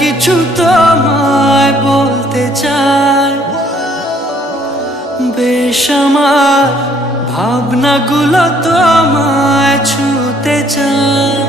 কিছু তোমায় বলতে চাই, বেশ আমার ভাবনাগুলো তোমায় ছুঁতে চাই।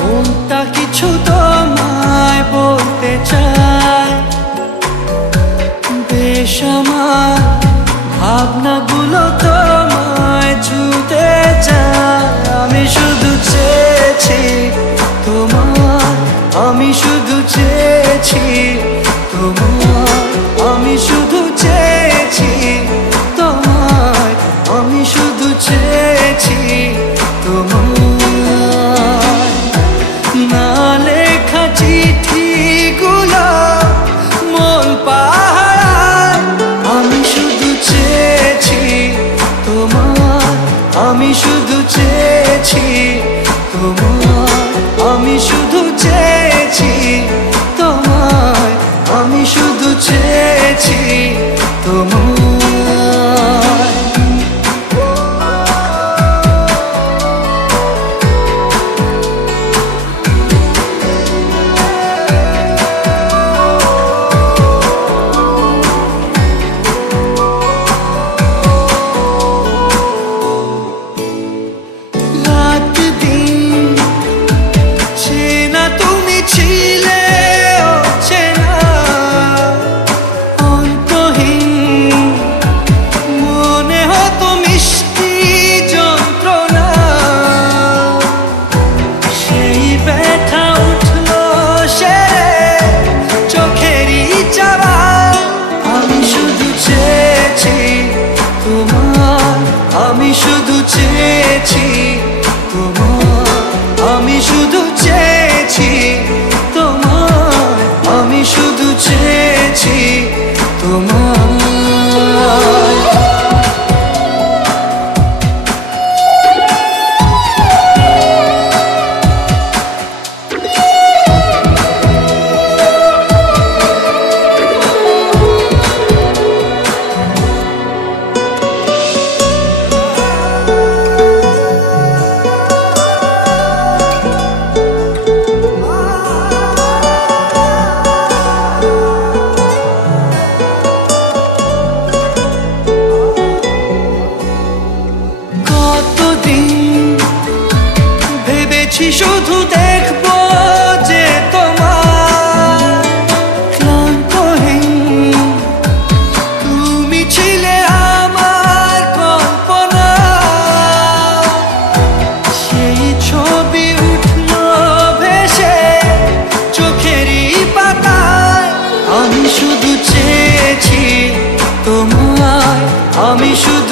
কোনটা কিছু তোমায় বলতে চাই, বেশ আমার ভাবনাগুলো তোমায় ছুঁতে চাই। আমি শুধু চেয়েছি তোমার, আমি শুধু চেয়েছি তোমার, আমি শুধু চেয়েছি তোমায়, আমি শুধু চেয়েছি তোমার। না লেখা চিঠিগুলো মন পাহারায়, আমি শুধু চেয়েছি তোমার, আমি শুধু চেয়েছি তোমার, আমি শুধু চেয়েছি তোমায়, আমি শুধু চেয়েছি তোমার। আমি শুধু চেয়েছি তোমার, আমি শুধু চেয়েছি তোমার, আমি শুধু চেয়েছি তোমার। শুধু দেখবো যে তোমার ক্লান্তহীন, তুমি ছিলে আমার কল্পনা, সেই ছবি উঠলো ভেসে চোখেরই পাতায়। আমি শুধু চেয়েছি তোমায়, আমি শুধু